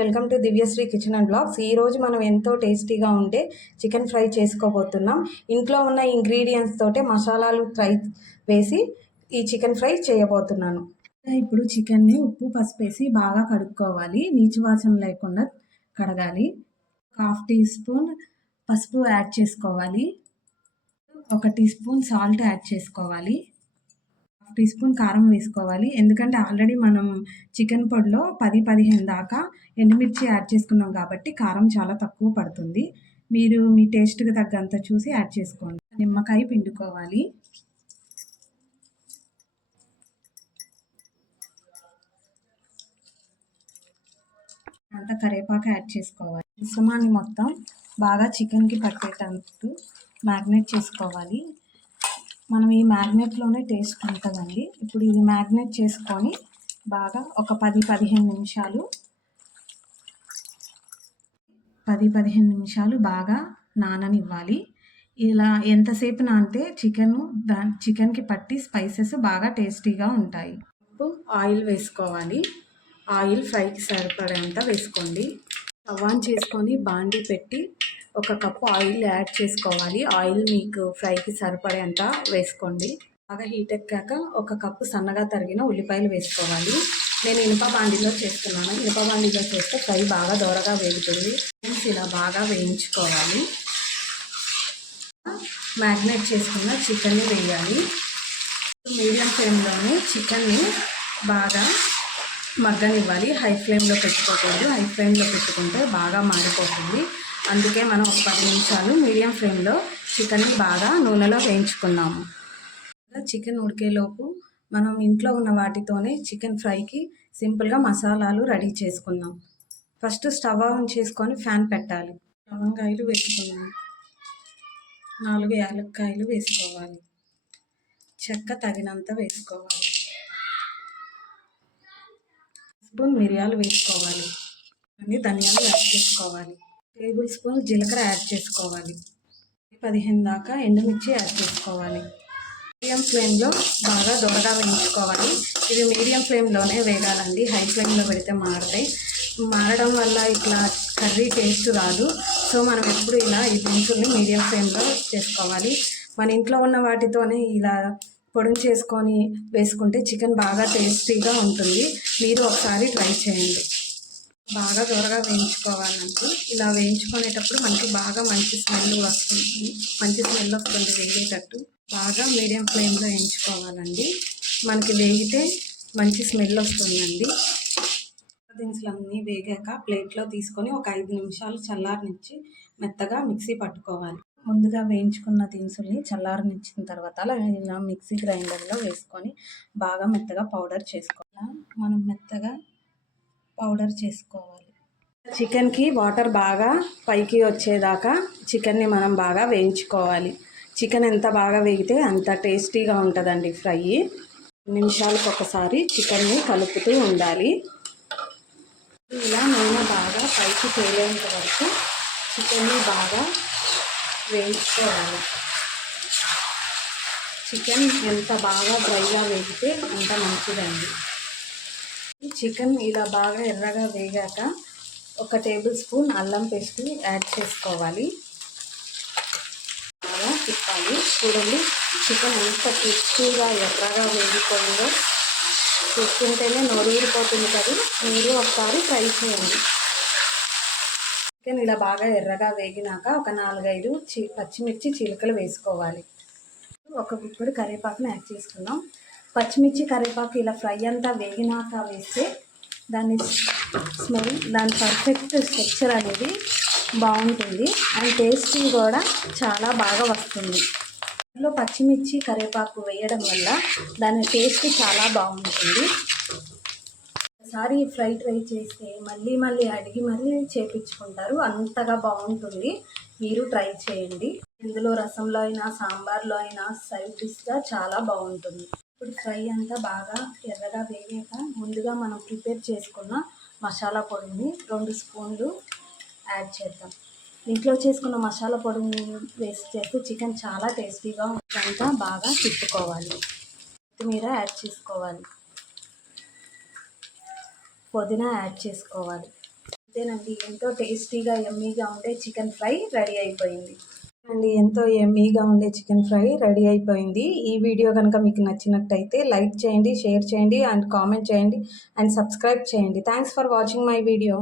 Welcome to Divyashri kitchen and blogs. ఈరోజు మనం ఎంతో టేస్టీగా ఉండే చికెన్ ఫ్రై చేసుకోబోతున్నాం. ఇంట్లో ఉన్న ఇంగ్రీడియంట్స్ తోటే మసాలాలు వేసి ఈ చికెన్ ఫ్రై చేయబోతున్నాను. ఇప్పుడు చికెన్ని ఉప్పు పసుపు వేసి బాగా కడుక్కోవాలి. నీచు వాసన లేకుండా కడగాలి. 1/2 టీ స్పూన్ పసుపు యాడ్ చేసుకోవాలి. 1 టీ స్పూన్ సాల్ట్ యాడ్ చేసుకోవాలి. టీ స్పూన్ కారం వేసుకోవాలి. ఎందుకంటే ఆల్రెడీ మనం చికెన్ పొడిలో 10-15 దాకా ఎండుమిర్చి యాడ్ చేసుకున్నాం కాబట్టి కారం చాలా తక్కువ పడుతుంది. మీరు మీ టేస్ట్కి తగ్గంత చూసి యాడ్ చేసుకోండి. నిమ్మకాయ పిండుకోవాలి. అంతా కరివేపాకు యాడ్ చేసుకోవాలి. మిశ్రమాన్ని మొత్తం బాగా చికెన్కి పట్టేటట్టు మ్యారినేట్ చేసుకోవాలి. మనం ఈ మ్యారినేట్లోనే టేస్ట్ ఉంటుందండి. ఇప్పుడు ఇది మ్యారినేట్ చేసుకొని బాగా ఒక 10-15 నిమిషాలు బాగా నాననివ్వాలి. ఇలా ఎంతసేపు నానితే చికెన్కి పట్టి స్పైసెస్ బాగా టేస్టీగా ఉంటాయి. ఆయిల్ వేసుకోవాలి. ఆయిల్ ఫ్రైకి సరిపడేంత వేసుకోండి. స్టవ్ ఆన్ చేసుకొని బాండీ పెట్టి 1 కప్పు ఆయిల్ యాడ్ చేసుకోవాలి. ఆయిల్ మీకు ఫ్రైకి సరిపడేంత వేసుకోండి. బాగా హీట్ ఎక్కాక 1 కప్పు సన్నగా తరిగిన ఉల్లిపాయలు వేసుకోవాలి. నేను ఇనుప బాండీలో చేస్తున్నాను. ఇనుప బాండీలో చేస్తే ఫ్రై బాగా దోరగా వేగుతుంది. ఇలా బాగా వేయించుకోవాలి. మ్యారినేట్ చేసుకున్న చికెన్ని వేయాలి. మీడియం ఫ్లేమ్లోనే చికెన్ని బాగా మగ్గనివ్వాలి. హై ఫ్లేమ్లో పెట్టుకోకూడదు. హై ఫ్లేమ్లో పెట్టుకుంటే బాగా మాడిపోతుంది. అందుకే మనం ఒక 10 నిమిషాలు మీడియం ఫ్లేమ్లో చికెన్ని బాగా నూనెలో వేయించుకున్నాము. చికెన్ ఉడికేలోపు మనం ఇంట్లో ఉన్న వాటితోనే చికెన్ ఫ్రైకి సింపుల్గా మసాలాలు రెడీ చేసుకుందాం. ఫస్ట్ స్టవ్ ఆన్ చేసుకొని ఫ్యాన్ పెట్టాలి. లవంగాయలు వేసుకున్నాం. 4 యాలక్కాయలు వేసుకోవాలి. చెక్క తగినంత వేసుకోవాలి. స్పూన్ మిరియాలు వేసుకోవాలి. అన్ని ధనియాలు యాడ్ చేసుకోవాలి. టేబుల్ స్పూన్ జీలకర్ర యాడ్ చేసుకోవాలి. 15 దాకా ఎండుమిర్చి యాడ్ చేసుకోవాలి. మీడియం ఫ్లేమ్లో బాగా దొరగా వేయించుకోవాలి. ఇది మీడియం ఫ్లేమ్లోనే వేగాలండి. హై ఫ్లేమ్లో పెడితే మారడం వల్ల ఇట్లా కర్రీ టేస్ట్ రాదు. సో మనం ఎప్పుడు ఇలా ఈ దినుసుల్ని మీడియం ఫ్లేమ్లో చేసుకోవాలి. మన ఇంట్లో ఉన్న వాటితోనే ఇలా పొడుం చేసుకొని వేసుకుంటే చికెన్ బాగా టేస్టీగా ఉంటుంది. మీరు ఒకసారి ట్రై చేయండి. బాగా దూరగా వేయించుకోవాలంటే ఇలా వేయించుకునేటప్పుడు మనకి బాగా మంచి స్మెల్ వస్తుంది. వేగేటట్టు బాగా మీడియం ఫ్లేమ్లో వేయించుకోవాలండి. మనకి వేగితే మంచి స్మెల్ వస్తుందండి. దినుసులన్నీ వేగాక ప్లేట్లో తీసుకొని ఒక 5 నిమిషాలు చల్లారనిచ్చి మెత్తగా మిక్సీ పట్టుకోవాలి. ముందుగా వేయించుకున్న దినుసుల్ని చల్లారనిచ్చిన తర్వాత ఇలా మిక్సీ గ్రైండర్లో వేసుకొని బాగా మెత్తగా పౌడర్ చేసుకోవాలి. మనం మెత్తగా పౌడర్ చేసుకోవాలి. చికెన్కి వాటర్ బాగా పైకి వచ్చేదాకా చికెన్ని మనం బాగా వేయించుకోవాలి. చికెన్ ఎంత బాగా వేగితే అంత టేస్టీగా ఉంటుందండి ఫ్రై. నిమిషాలకు ఒకసారి చికెన్ని కలుపుతూ ఉండాలి. ఇలా నూనె బాగా పైకి తేలేంత వరకు చికెన్ని బాగా వేయించుకోవాలి. చికెన్ ఎంత బాగా డ్రైగా వేగితే అంత మంచిదండి. చికెన్ ఇలా బాగా ఎర్రగా వేగాక 1 టేబుల్ స్పూన్ అల్లం పేస్ట్ యాడ్ చేసుకోవాలి. బాగా తిప్పాలి. చూడండి చికెన్ ఎంత క్రిస్పీగా ఎర్రగా వేగిపోయిందో చూస్తుంటేనే నోరూరిపోతుంది కదా. మీరు ఒకసారి ట్రై చేయండి. చికెన్ ఇలా బాగా ఎర్రగా వేగినాక ఒక 4-5 పచ్చిమిర్చి చీలికలు వేసుకోవాలి. 1 గుప్పెడు కరివేపాకుని యాడ్ చేసుకున్నాం. పచ్చిమిర్చి కరివేపాకు ఇలా ఫ్రై అంతా వేగినాక వేస్తే దాని పర్ఫెక్ట్ స్ట్రక్చర్ అనేది బాగుంటుంది. అండ్ టేస్ట్ కూడా చాలా బాగా వస్తుంది. ఇందులో పచ్చిమిర్చి కరివేపాకు వేయడం వల్ల దాని టేస్ట్ చాలా బాగుంటుంది. ఒకసారి ఫ్రై ట్రై చేస్తే మళ్ళీ అడిగి చేపించుకుంటారు. అంతగా బాగుంటుంది. మీరు ట్రై చేయండి. ఇందులో రసంలో అయినా సాంబార్లో అయినా సైడ్ డిష్గా చాలా బాగుంటుంది. ఇప్పుడు ఫ్రై అంతా బాగా ఎర్రగా వేగాక ముందుగా మనం ప్రిపేర్ చేసుకున్న మసాలా పొడిని 2 స్పూన్లు యాడ్ చేద్దాం. ఇంట్లో చేసుకున్న మసాలా పొడిని వేసి చేస్తే చికెన్ చాలా టేస్టీగా అంతా బాగా తిప్పుకోవాలి. కొత్తిమీర యాడ్ చేసుకోవాలి. పుదీనా యాడ్ చేసుకోవాలి. అంతేనండి, ఎంతో టేస్టీగా యమ్మీగా ఉండే చికెన్ ఫ్రై రెడీ అయిపోయింది. ఎంతో యమ్మీగా ఉండే చికెన్ ఫ్రై రెడీ అయిపోయింది. ఈ వీడియో కనుక మీకు నచ్చినట్టయితే లైక్ చేయండి, షేర్ చేయండి అండ్ కామెంట్ చేయండి అండ్ సబ్స్క్రైబ్ చేయండి. Thanks for watching my video.